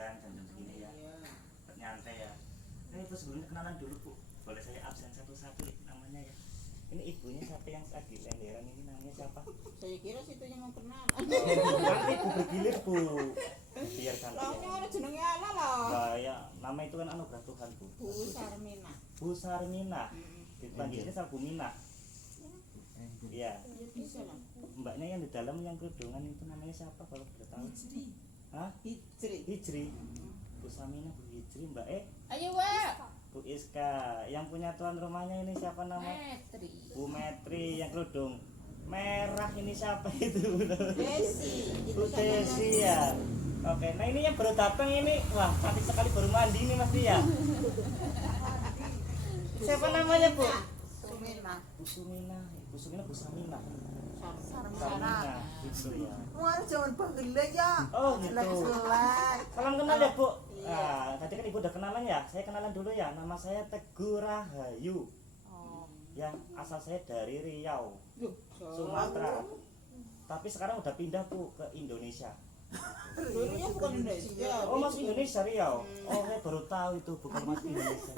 liburan jam-jam segini ya. Nyantai ya. Ini Bu sebelumnya kenalan dulu Bu. Boleh saya absen satu-satu namanya ya. Ini ibunya siapa yang lagi lenderan ini namanya siapa? Saya kira situ yang mau kenal. Nanti Bu bergilir Bu. Biar Lah gantian. ada jenenge ala lah. Lah ya, nama itu kan anugerah Tuhan Bu. Bu Sarmina. Bu Sarmina. Dipanggilnya sama Bu Mina. Iya. Bisa lah. Mbaknya yang di dalam yang kerudungan itu namanya siapa kalau boleh tahu? Hah? Hijri. Hijri. Bu Samina, Bu Hijri, Mbak Ayo, Wak. Bu Iska. Yang punya tuan rumahnya ini siapa nama? Metri. Bu Metri yang kerudung merah ini siapa itu? Desi. Bu Desi ya. Oke, nah ini yang baru datang ini, wah cantik sekali baru mandi ini pasti ya. Siapa namanya Bu? Sumina. Bu Sumina, Bu Sumina, Bu Samina. Sarmina. Samina, gitu ya. Wah, jangan panggil ya. Oh gitu. Selek-selek. Salam kenal ya Bu. Nah, tadi kan Ibu udah kenalan ya. Saya kenalan dulu ya. Nama saya Teguh Rahayu. Oh. Ya, asal saya dari Riau, Loh, Sumatera. Tapi sekarang udah pindah Bu ke Indonesia. dulunya bukan Indonesia. Oh, masuk Indonesia Riau. Oh, saya baru tahu itu bukan masuk Indonesia.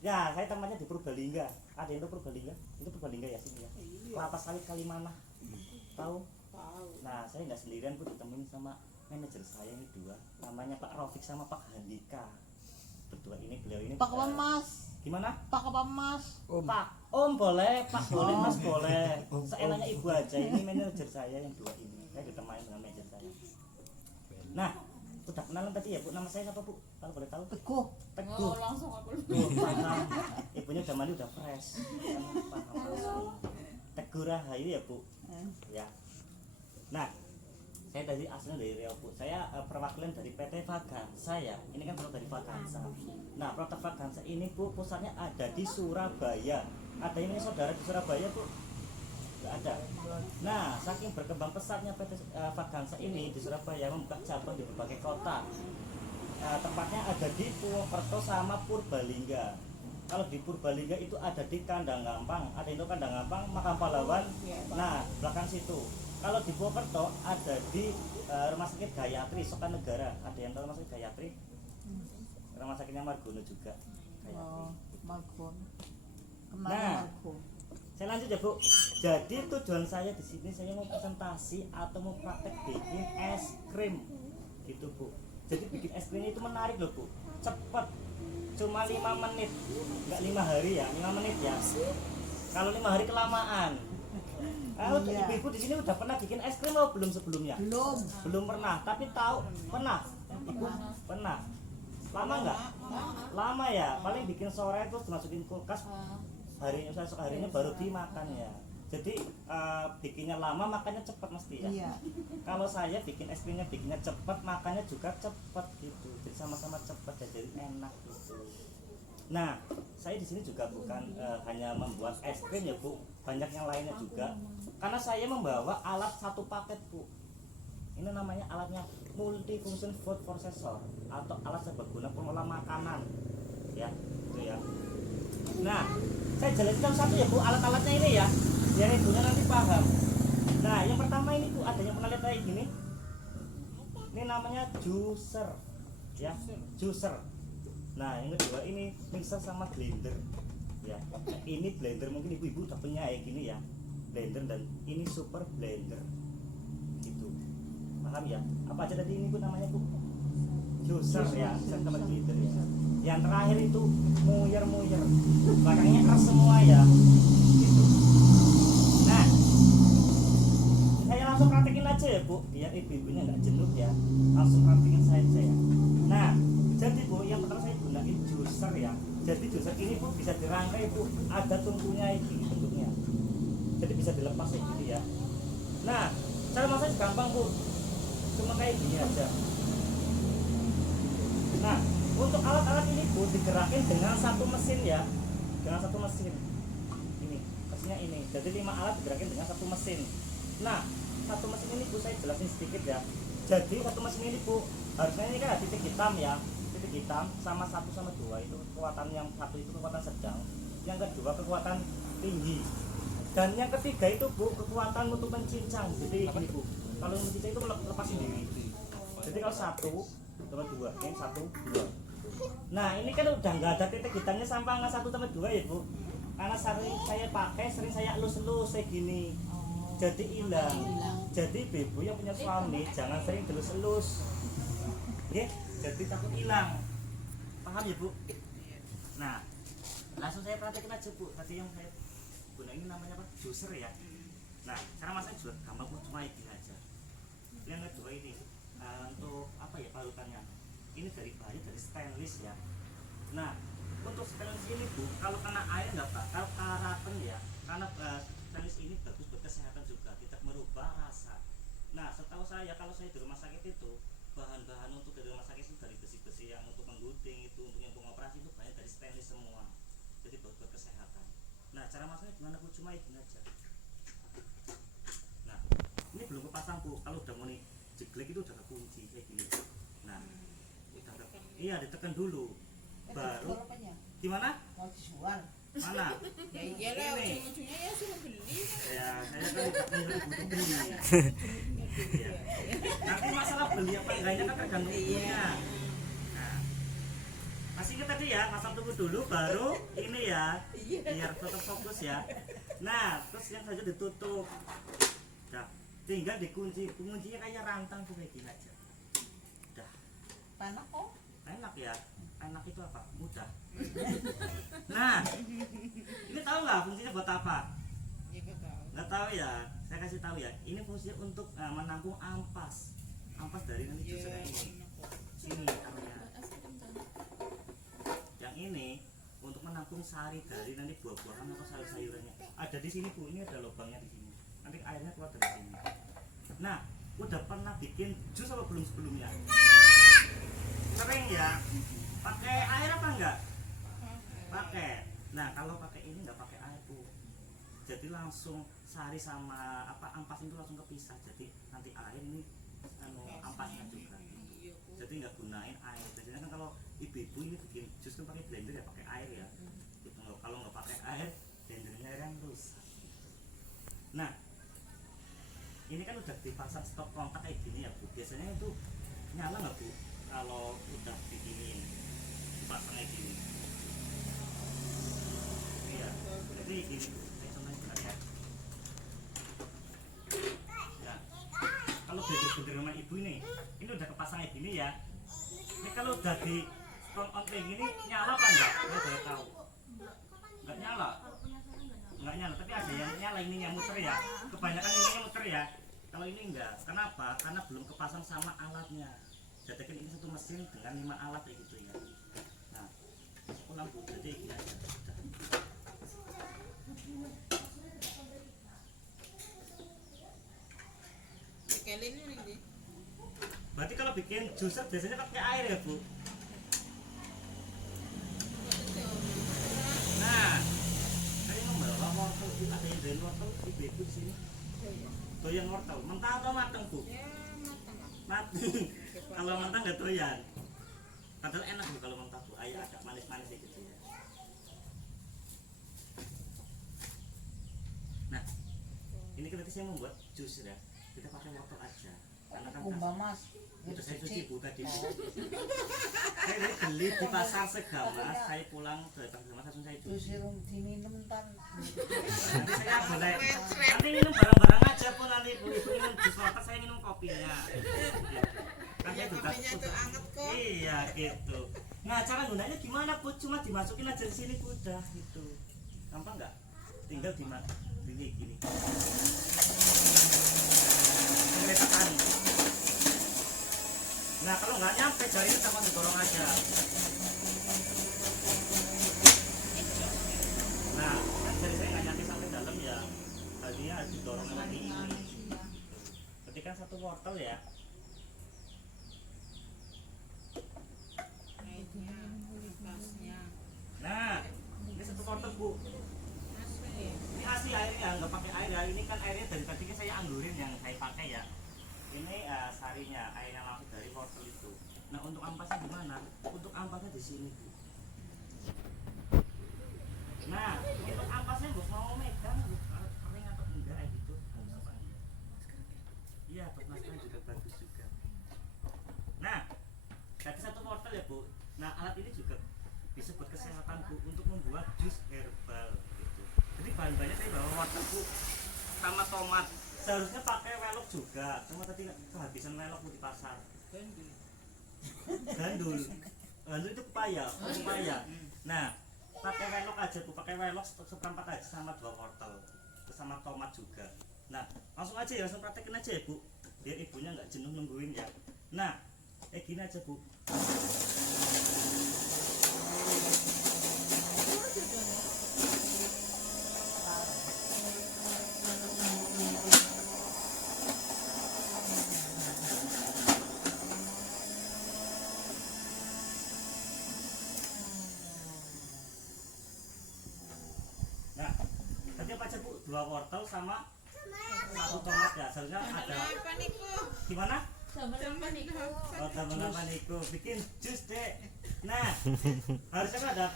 Ya, saya temannya di Purbalingga. Ada yang tahu Purbalingga? Itu Purbalingga ya sini ya. Kelapa Sawit Kalimana. Tahu? Tahu. Nah, saya nggak sendirian Bu, ditemenin sama manajer saya ini dua. Namanya Pak Raufik sama Pak Handika. Berdua ini beliau ini. Pak apa Mas? Gimana? Pak apa Mas? Pak Om boleh, Pak boleh, Mas boleh. Seenaknya Ibu aja. Ini manajer saya yang dua ini. Saya ditemani dengan manajer saya. Nah, udah kenalan tadi ya Bu. Nama saya siapa Bu? Kalau boleh tahu? Teguh. Teguh. langsung aku. Tuh, paham. Ibunya udah mandi udah fresh. Paham. Teguh Rahayu ya Bu. Ya. Nah, saya tadi aslinya dari Riau Bu. Saya perwakilan dari PT Vagansa ya. Ini kan produk dari Vagansa. Nah, produk Vagansa ini Bu pusatnya ada di Surabaya. Ada yang ini saudara di Surabaya Bu? Nggak ada. Nah, saking berkembang pesatnya PT Vagansa ini di Surabaya membuka cabang di berbagai kota. Tempatnya ada di Purwokerto sama Purbalingga. Kalau di Purbalingga itu ada di Kandang Gampang. Ada itu Kandang Gampang, Makam Pahlawan. Nah, belakang situ. Kalau di Purwokerto ada di Rumah Sakit Gayatri, Sokanegara. Ada yang tahu Rumah Sakit Gayatri? Rumah sakitnya Margono juga. Gayatri. Oh, Margon. Nah. Kenal Margon. Saya lanjut ya Bu. Jadi tujuan saya di sini saya mau presentasi atau mau praktek bikin es krim, gitu Bu. Jadi bikin es krimnya itu menarik loh Bu. Cepat, cuma 5 menit, nggak 5 hari ya, 5 menit ya. Kalau 5 hari kelamaan. Untuk Iya. ibu-ibu di sini udah pernah bikin es krim atau belum sebelumnya? Belum. Belum pernah, tapi tahu pernah. Ibu pernah. Lama nggak? Lama ya. Paling bikin sore terus dimasukin kulkas. Esok harinya baru dimakan ya. Jadi bikinnya lama makannya cepat mesti ya. Iya. Kalau saya bikin es krimnya bikinnya cepat makannya juga cepat gitu. Jadi sama-sama cepat ya, jadi enak gitu. Nah, saya di sini juga bukan hanya membuat es krim ya Bu, banyak yang lainnya juga. Karena saya membawa alat satu paket Bu. Ini namanya alatnya multifunction food processor atau alat serbaguna pengolah makanan. Ya, itu ya. Nah, saya jelaskan satu ya Bu, alat-alatnya ini ya, biar ibunya nanti paham. Nah, yang pertama ini Bu, ada yang pernah lihat kayak gini? Ini namanya juicer, ya, juicer. Nah, yang kedua ini mixer sama blender, ya. Ini blender mungkin ibu-ibu udah punya kayak gini ya, blender, dan ini super blender, gitu. Paham ya? Apa aja tadi ini Bu namanya Bu? Juicer ya, sama blender ya. Yang terakhir itu muyer-muyer, belakangnya keras semua ya, gitu. Nah, saya langsung praktekin aja ya Bu, biar ibu-ibunya nggak jenuh ya, langsung praktekin saja ya. Nah, jadi Bu, yang pertama saya gunain juicer ya. Jadi juicer ini Bu bisa dirangkai Bu, ada tungkunya ini bentuknya, jadi bisa dilepas kayak gini ya. Nah, cara masaknya gampang Bu, cuma kayak gini aja. Nah, untuk alat-alat ini Bu digerakin dengan satu mesin ya, dengan satu mesin. Ini mesinnya ini. Jadi 5 alat digerakin dengan satu mesin. Nah, satu mesin ini Bu saya jelasin sedikit ya. Jadi satu mesin ini Bu harusnya ini kan ada titik hitam ya, titik hitam sama 1 sama 2 itu kekuatan, yang satu itu kekuatan sedang, yang kedua kekuatan tinggi, dan yang ketiga itu Bu kekuatan untuk mencincang. Jadi gini Bu, kalau mencincang itu lepas sendiri. Jadi kalau 1, tempat 2 ini 1 2. Nah ini kan udah nggak ada titik hitamnya sampai angka 1 sampai 2 ya bu, karena sering saya pakai, sering saya elus-elus kayak gini, jadi hilang. Jadi ibu yang punya suami jangan sering elus-elus, jadi takut hilang, paham ya bu? Nah langsung saya praktekin aja bu, tadi yang saya gunain namanya apa, juicer ya. Nah cara masaknya juga gampang bu, cuma ini aja. Yang kedua ini untuk apa ya parutannya, ini dari bahan dari stainless ya. Nah untuk stainless ini bu, kalau kena air nggak bakal karaten ya, karena stainless ini bagus buat kesehatan juga, tidak merubah rasa. Nah setahu saya kalau saya di rumah sakit itu bahan-bahan untuk dari rumah sakit itu dari besi-besi yang untuk menggunting itu, untuk yang pengoperasi itu banyak dari stainless semua, jadi bagus buat kesehatan. Nah cara masaknya gimana bu, cuma ini aja. Nah ini belum kepasang bu, kalau udah mau nih jeglek itu udah kekunci kayak gini. Nah iya ditekan dulu baru gimana Mau dijual. mana Ya iyalah, ini ujung-ujungnya ya suruh beli. ya saya kan butuh beli ya. Nanti masalah beli apa enggaknya kan tergantung punya. Nah masih ingat tadi ya, masang tunggu dulu baru ini ya biar tetap fokus ya. Nah terus yang saja ditutup, nah tinggal dikunci, kuncinya kayak rantang tuh kayak gini aja. Udah Panas kok. enak ya, enak itu apa, mudah. Nah ini tahu nggak fungsinya buat apa? Ya gak tahu. Nggak tahu ya, saya kasih tahu ya, ini fungsinya untuk menampung ampas dari nanti juicer ini. Sini taruhnya. Yang ini untuk menampung sari dari nanti buah-buahan atau sayur-sayurannya. Ada di sini bu, ini ada lubangnya di sini. Nanti airnya keluar dari sini. Nah, udah pernah bikin jus apa belum sebelumnya? Sering ya. Pakai air apa enggak? Pakai. Nah, kalau pakai ini enggak pakai air bu. Jadi langsung sari sama apa ampas itu langsung kepisah. Jadi nanti air ini ampasnya juga. Jadi nggak gunain air. Biasanya kan kalau ibu-ibu ini bikin jus kan pakai blender ya, pakai air ya. Gitu. Kalau nggak pakai air, blendernya yang rusak. Nah, ini kan udah dipasang stop kontak kayak gini ya bu. Biasanya itu nyala nggak bu? Kalau udah begini dipasang kayak gini. Iya. Jadi gini bu. Saya contohin bentar ya. Nah, kalau blender rumah ibu ini udah kepasang kayak gini ya. Ini kalau udah di turn on kayak gini nyala apa enggak? Saya boleh tahu. Enggak nyala. Enggak nyala, tapi ada yang nyala, ini yang muter ya. Kebanyakan ini yang muter ya. Kalau ini enggak. Kenapa? Karena belum kepasang sama alatnya. Jadi kan ini satu mesin dengan 5 alat kayak gitu ya. Nah, ulang bu, jadi gini aja. Kalian ini. Berarti kalau bikin juicer biasanya pakai air ya bu? Nah, saya membawa wortel, ada yang doyan wortel, ibu-ibu di sini. Doyan wortel, mentah atau matang bu? Ya matang. Matang. Kalau mentah nggak doyan. Padahal enak bu kalau mentah bu, ayah agak manis-manis gitu ya. Nah, ini kan nanti saya membuat jus ya. Kita pakai wortel aja. Karena kan Kumbang mas. udah saya cuci bu tadi bu. Saya ini beli di pasar Segamas, saya pulang ke pasar Segamas langsung saya Terus cuci. serum diminum tan. Nanti saya boleh, nanti minum bareng-bareng aja bu, nanti bu ibu minum jus wortel, saya minum kopinya. Kan saya juga. Kopinya tuh anget kok. Iya gitu. Nah cara gunanya gimana bu? Cuma dimasukin aja di sini bu, udah gitu. Gampang nggak? Tinggal dimasukin gini. Sampai tekan. Nah kalau nggak nyampe jarinya sama didorong aja. Nah kan jari saya nggak nyampe sampai dalam ya, tadinya harus didorong lagi ini. Berarti kan satu wortel ya. Airnya, kulkasnya. Nah ini satu wortel bu. Asli. Ini asli airnya, nggak pakai air ya. Ini kan airnya dari tadi kan saya anggurin yang saya pakai ya. Ini sarinya, air yang langsung dari wortel itu. Nah untuk ampasnya gimana? Untuk ampasnya di sini bu. Nah untuk ampasnya bos mau megang kering atau enggak gitu? Apa iya buat masakan juga bagus juga. Nah Nah alat ini juga bisa buat kesehatan Bu untuk membuat jus herbal gitu. Jadi bahan-bahannya saya bawa wortel Bu sama tomat. Seharusnya pakai welok juga, cuma tadi kehabisan welok Bu di pasar. Gandul itu pepaya, pepaya. Nah pakai welok aja Bu, pakai welok seperempat aja sama 2 wortel sama tomat juga. Nah langsung aja ya, langsung praktekin aja ya Bu, biar ibunya nggak jenuh nungguin ya. Nah kayak gini aja Bu. Nah tadi apa aja Bu? 2 wortel sama 1 tomat ya. Seharusnya ada Apa niku? gimana? Sama niku. Oh teman-teman itu bikin jus deh. Nah harusnya kan ada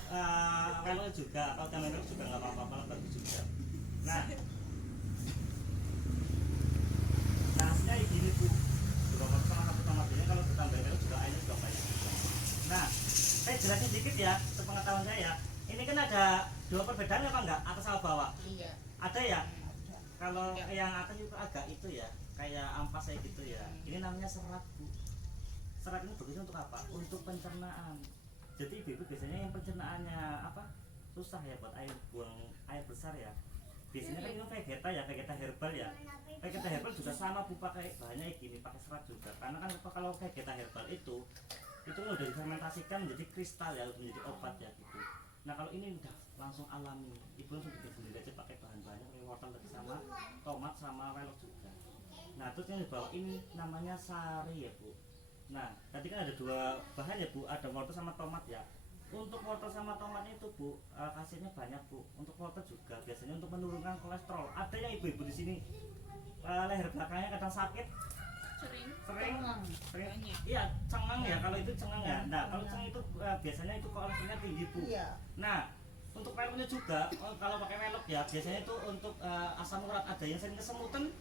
welok juga, kalau tambah welok juga nggak apa-apa, bagus juga. Nah hasilnya gini Bu, 2 wortel sama 1 tomat ini kalau ditambah welok juga airnya juga banyak. Nah saya jelasin dikit ya, sepengetahuan saya. Ini kan ada 2 perbedaan apa enggak, atas sama bawah? Iya. Ada ya? Kalau yang atas itu agak itu ya, kayak ampas kayak gitu ya. Ini namanya serat Bu. Serat ini bagusnya untuk apa? Untuk pencernaan. Jadi ibu biasanya yang pencernaannya apa? Susah ya buat buang air besar ya. Biasanya kan minum vegeta ya, vegeta herbal ya. Vegeta herbal juga sama Bu, pakai bahannya gini, pakai serat juga. Karena kan kalau vegeta herbal itu kan udah difermentasikan menjadi kristal ya, menjadi obat ya gitu. Nah kalau ini udah langsung alami, ibu langsung bikin sendiri aja pakai bahan-bahannya kayak wortel tadi sama tomat sama welok juga. Nah terus yang dibawa ini namanya sari ya Bu. Nah tadi kan ada 2 bahan ya Bu, ada wortel sama tomat ya. Untuk wortel sama tomatnya itu Bu, khasiatnya banyak Bu. Untuk wortel juga biasanya untuk menurunkan kolesterol. Ada yang ibu-ibu di sini leher belakangnya kadang sakit, sering Banyak. iya cengang ya, kalau itu cengang ya. Nah kalau cengang itu biasanya itu kolesterolnya tinggi Bu. Iya. Nah untuk weloknya juga, kalau pakai welok ya biasanya itu untuk asam urat. Ada yang sering kesemutan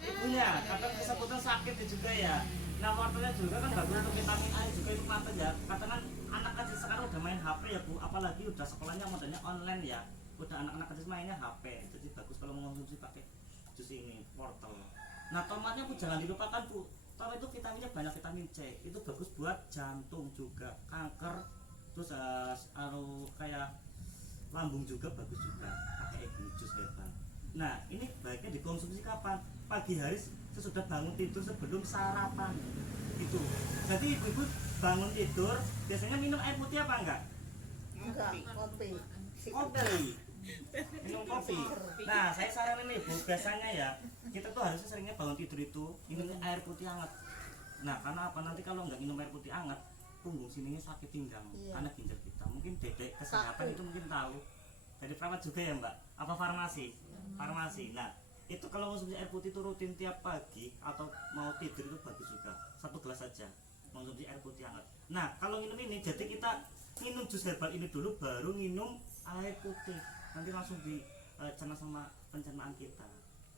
ibunya, kadang kesemutan sakit juga ya. Nah wortelnya juga kan bagus untuk vitamin A juga, itu mata ya. Katakan anak kecil sekarang udah main HP ya Bu, apalagi udah sekolahnya modelnya online ya, udah anak-anak kecil mainnya HP, jadi bagus kalau mengonsumsi pakai jus ini wortel. Nah tomatnya Bu jangan dilupakan Bu, tomat itu vitaminnya banyak, vitamin C, itu bagus buat jantung juga, kanker, terus kayak lambung juga bagus juga pakai jus herbal. Nah ini baiknya dikonsumsi kapan? Pagi hari sesudah bangun tidur sebelum sarapan gitu. Jadi ibu-ibu bangun tidur biasanya minum air putih apa enggak? Enggak, kopi. Kopi. Minum kopi. Nah saya saranin ibu biasanya ya, kita tuh harusnya seringnya bangun tidur itu minum air putih hangat. Nah karena apa, nanti kalau nggak minum air putih hangat punggung sininya sakit pinggang. Iya. Karena ginjal kita, mungkin dedek kesehatan itu mungkin tahu. Jadi perawat juga ya Mbak, apa farmasi? Farmasi. Nah itu kalau konsumsi air putih itu rutin tiap pagi atau mau tidur itu bagus juga, 1 gelas saja konsumsi air putih hangat. Nah kalau minum ini, jadi kita minum jus herbal ini dulu baru minum air putih, nanti langsung dicerna sama pencernaan kita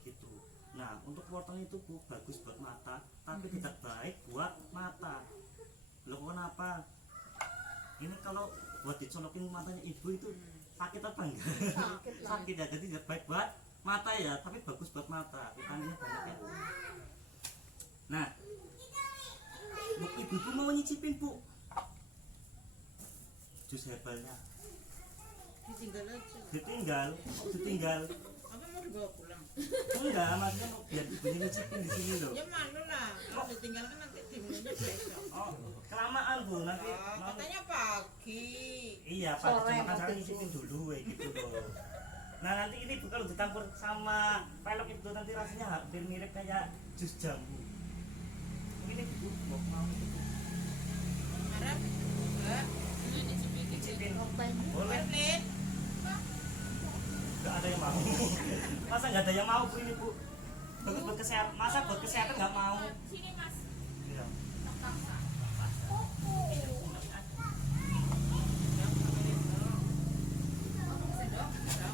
gitu. Nah untuk wortel itu Bu bagus buat mata, tapi tidak baik buat mata. Loh kenapa? Ini kalau buat dicolokin matanya ibu itu sakit apa enggak? Sakit ya, jadi tidak baik buat mata ya, tapi bagus buat mata, vitaminnya banyak ya. Nah ibu-ibu mau nyicipin Bu jus herbalnya? Ditinggal aja. Ditinggal Apa mau dibawa pulang? enggak, maksudnya mau biar ibunya nyicipin di sini loh. Ya malu lah. Kalau ditinggal kan nanti diminumnya besok. Oh kelamaan Bu, nanti Katanya pagi. iya Pak, Sore cuma kan mau sekarang tidur. nyicipin dulu gitu loh. Nah nanti ini Bu kalau dicampur sama velok itu nanti rasanya hampir mirip kayak jus jambu. Ini Bu mau Harap enggak. nyicipin Kopi. boleh? Pelit. Nggak ada yang mau. Masa nggak ada yang mau Bu ini Bu? Bagus buat kesehatan, masa buat kesehatan nggak mau? Sini Mas. Iya.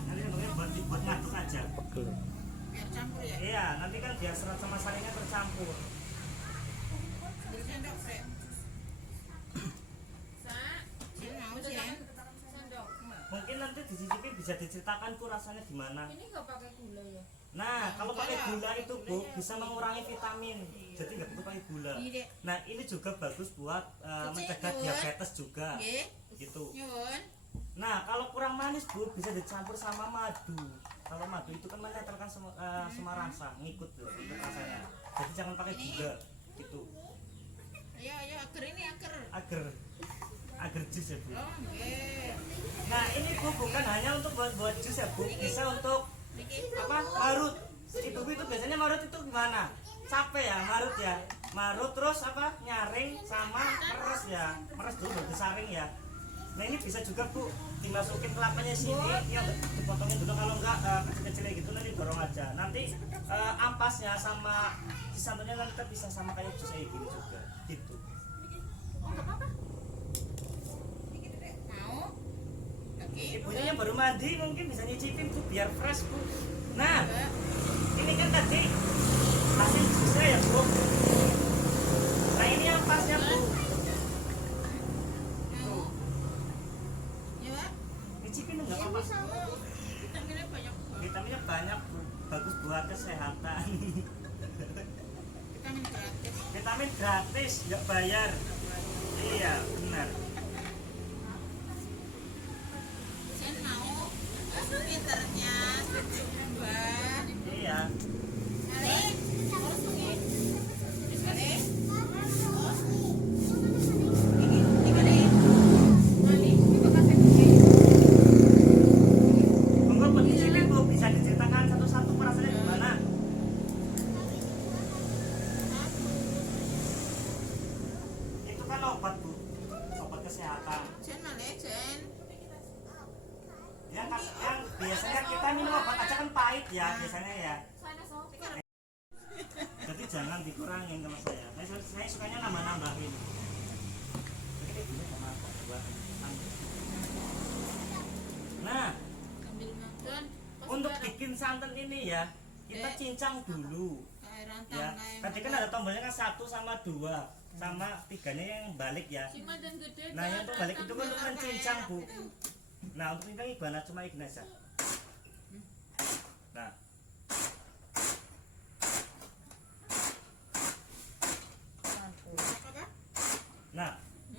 Nanti namanya buat ngaduk aja. Biar campur ya. Iya, nanti kan biar serat sama sarinya tercampur. Beli sendok, Rek. Sa. nanti dicicipi bisa diceritakan Bu rasanya gimana. Ini nggak pakai gula ya? Nah, kalau pakai gula itu Bu Gulanya bisa mengurangi vitamin. Jadi nggak perlu pakai gula. Iya, Dek. Nah, ini juga bagus buat mencegah Nyuwun. diabetes juga. Nggih. Gitu. Nyuwun. Nah, kalau kurang manis Bu bisa dicampur sama madu. Kalau madu itu kan menetralkan semua rasa, ngikut tuh, ikut rasanya. Jadi jangan pakai gula gitu. Ayo agar ini agar. Agar jus ya Bu. Oh, nggih. Nah, ini Bu bukan hanya untuk buat jus ya Bu, bisa untuk Niki. apa marut. Ibu itu biasanya marut itu gimana? Capek ya marut ya. Marut terus apa nyaring sama meres ya. Meres dulu baru disaring ya. Nah ini bisa juga Bu dimasukin kelapanya sini ya dipotongin dulu, kalau enggak kecil-kecil gitu nanti dorong aja. Nanti ampasnya sama si santannya nanti bisa sama kayak jus kayak gini juga gitu. Mau? Lagi. Ibunya yang baru mandi mungkin bisa nyicipin Bu biar fresh Bu. Nah ini kan tadi hasil jusnya ya Bu. Nah ini ampasnya Bu. Mau? Ya, Pak. Nyicipin enggak apa-apa. Oh, vitaminnya banyak banget. Vitaminnya banyak Bu, bagus buat kesehatan. Vitamin gratis. Vitamin gratis, nggak bayar. Iya, benar. Saya mau pinternya Mbak. Iya. Mari. Mari. Monggo buat nyicipin Bu, bisa diceritakan satu-satu perasaannya gimana? Itu kan obat Bu, obat kesehatan. Yang biasanya kita minum obat aja kan pahit ya biasanya ya. Jadi jangan dikurangin sama saya. Saya sukanya nambah-nambahin. Jadi kayak gini sama apa? Dua. Nah, untuk bikin santan ini ya kita cincang dulu ya. Tadi kan ada tombolnya kan 1 sama 2 sama 3-nya yang balik ya. Nah yang untuk balik itu kan untuk mencincang Bu. Nah untuk cincang gimana, cuma gini aja. Nah nah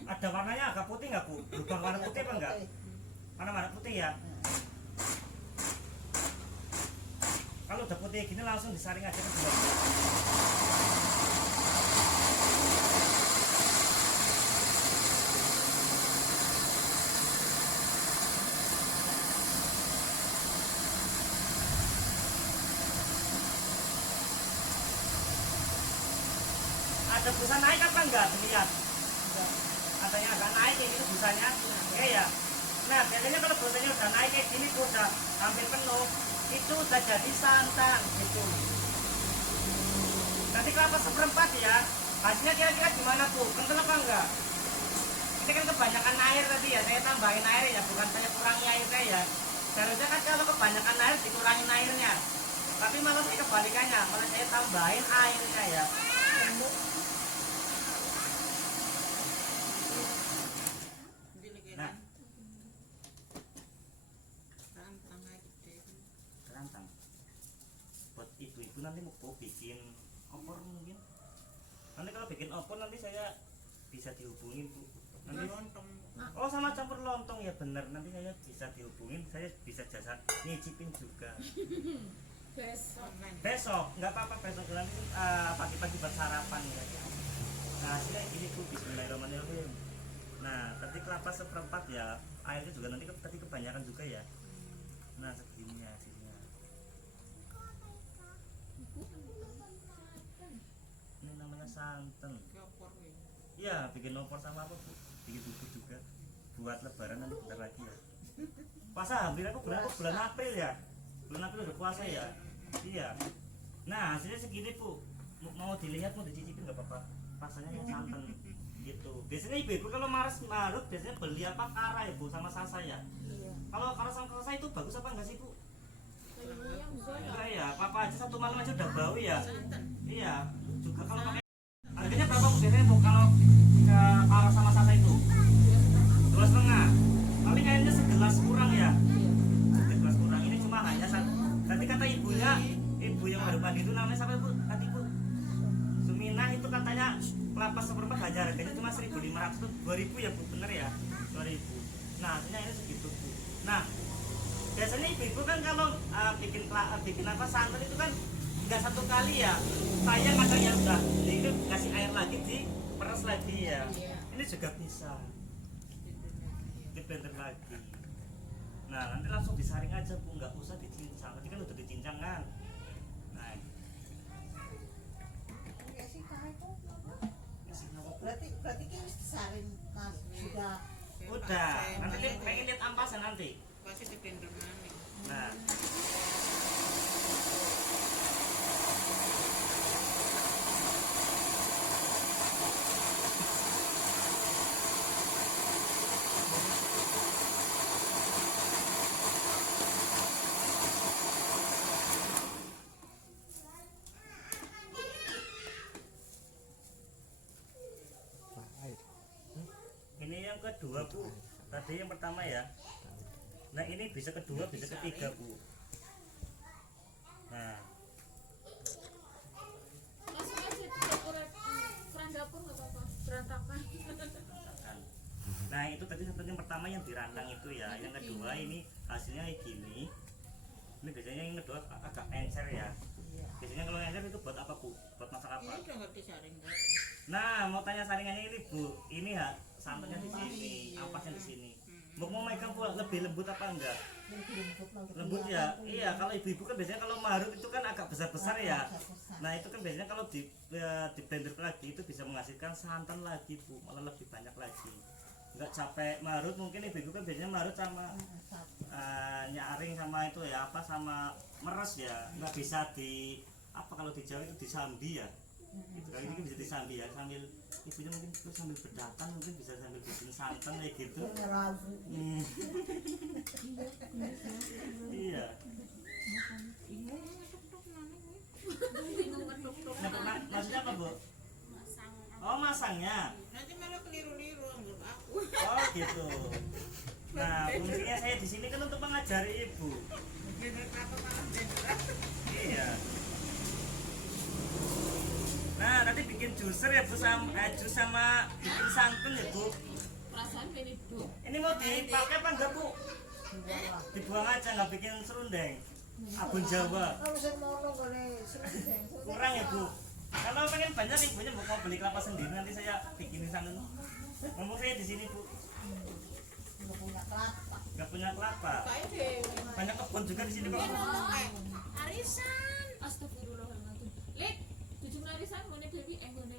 ada warnanya agak putih nggak Bu? Berubah warna putih apa enggak? Warna putih ya. Kalau udah putih gini langsung disaring aja ke bawah. Ada busa naik apa enggak? Dilihat. Adanya agak naik kayak gitu busanya. Oke ya. Nah biasanya kalau busanya udah naik kayak gini udah hampir penuh, itu udah jadi santan gitu. Nanti kelapa seperempat ya, hasilnya kira-kira gimana Bu? Kental apa enggak? Ini kan kebanyakan air tadi ya, saya tambahin air ya, bukan saya kurangi airnya ya. Seharusnya kan kalau kebanyakan air dikurangin airnya, tapi malah saya kebalikannya, malah saya tambahin airnya ya. Nah, rantang. Buat ibu-ibu nanti mau bikin opor mungkin. Nanti kalau bikin opor nanti saya bisa dihubungin Bu. Nanti oh sama campur lontong ya benar. Nanti saya bisa dihubungin, saya bisa jasa nyicipin juga. Besok nggak apa-apa, besok nanti pagi-pagi buat sarapan ya. Nah hasilnya gini Bu, bismillahirrahmanirrahim. Nah tadi kelapa seperempat ya, airnya juga nanti tadi kebanyakan juga ya. Nah segini hasilnya. Ini namanya santan. Iya bikin opor sama apa Bu? Bikin bubur juga buat lebaran nanti bentar lagi ya. Puasa hampir aku bulan April ya. Bulan April udah puasa ya. Iya. Nah hasilnya segini Bu. Mau dilihat, mau dicicipin nggak apa-apa. Rasanya yang santan gitu. Biasanya ibu-ibu kalau marut biasanya beli apa kara ya Bu sama sasa ya. Kalau kara sama sasa itu bagus apa enggak sih Bu? Enggak ya, apa aja satu malam aja udah bau ya. Iya. Juga kalau pakai harganya berapa Bu biasanya Bu kalau kara sama sasa itu? 2,5. Tapi kayaknya segelas kurang ya. Yang itu namanya siapa bu? Tadi bu? Suminah itu katanya kelapa seperempat hanya harganya cuma 1.500 tuh 2.000 ya bu, bener ya? 2.000. Nah, artinya ini segitu bu. Nah, biasanya ibu-ibu kan kalau bikin apa santan itu kan nggak satu kali ya. Saya kadang ya udah, itu kasih air lagi di peres lagi ya. Ini juga bisa di blender lagi. Nah, nanti langsung disaring aja bu, nggak usah dicincang. Tadi kan udah dicincang kan. Nah, Ya sih itu. kasih nama Bu. Berarti kan disaring Mas sudah. Udah, nanti dia pengen lihat ampasan nanti. Pasti di blender mana? Nah, ini yang kedua bu. Tadi yang pertama ya. Nah ini bisa kedua, bisa ketiga bu. Nah, Langsung aja di dapur, keran dapur nggak apa-apa, berantakan. nah itu tadi seperti yang pertama yang dirandang itu ya. Yang kedua ini hasilnya kayak gini. Ini biasanya yang kedua agak encer ya. Biasanya kalau encer itu buat apa bu? Buat masak apa? Ini udah nggak disaring nggak? Nah mau tanya saringannya ini bu. Ini ya santannya di sini, ampasnya di sini. Mau megang bu lebih lembut apa enggak? Lembut ya, iya. Kalau ibu-ibu kan biasanya kalau marut itu kan agak besar-besar ya. Nah itu kan biasanya kalau di blender lagi itu bisa menghasilkan santan lagi bu, malah lebih banyak lagi. Nggak capek marut, mungkin ibu-ibu kan biasanya marut sama nyaring sama itu ya apa sama meres ya. Nggak bisa di apa kalau di Jawa itu disambi ya. Gitu kan ini bisa disambi ya sambil ibunya mungkin terus sambil berdatang mungkin bisa sambil bikin santan kayak gitu. Iya. Bingung ngeduk-duk. Nah, maksudnya apa bu? Oh masangnya. Nanti malah keliru-liru menurut aku. Oh gitu. Nah fungsinya saya di sini kan untuk mengajari ibu. Blender apa malah blender? Iya. Nah nanti bikin juicer ya bu jus sama bikin santan ya bu. Perasaan ini duk. Ini mau dipakai apa enggak bu? Dibuang aja nggak bikin serundeng. Abon Jawa. Kalau saya mau boleh Kurang ya bu. Kalau pengen banyak ibunya mau beli kelapa sendiri nanti saya bikinin santan. Ngomong saya di sini bu. nggak punya kelapa. Nggak punya kelapa. Kayak deh. Banyak kebun juga di sini kok. Arisan. Astagfirullahaladzim. Lek, tujuh arisan mau nih baby, ngone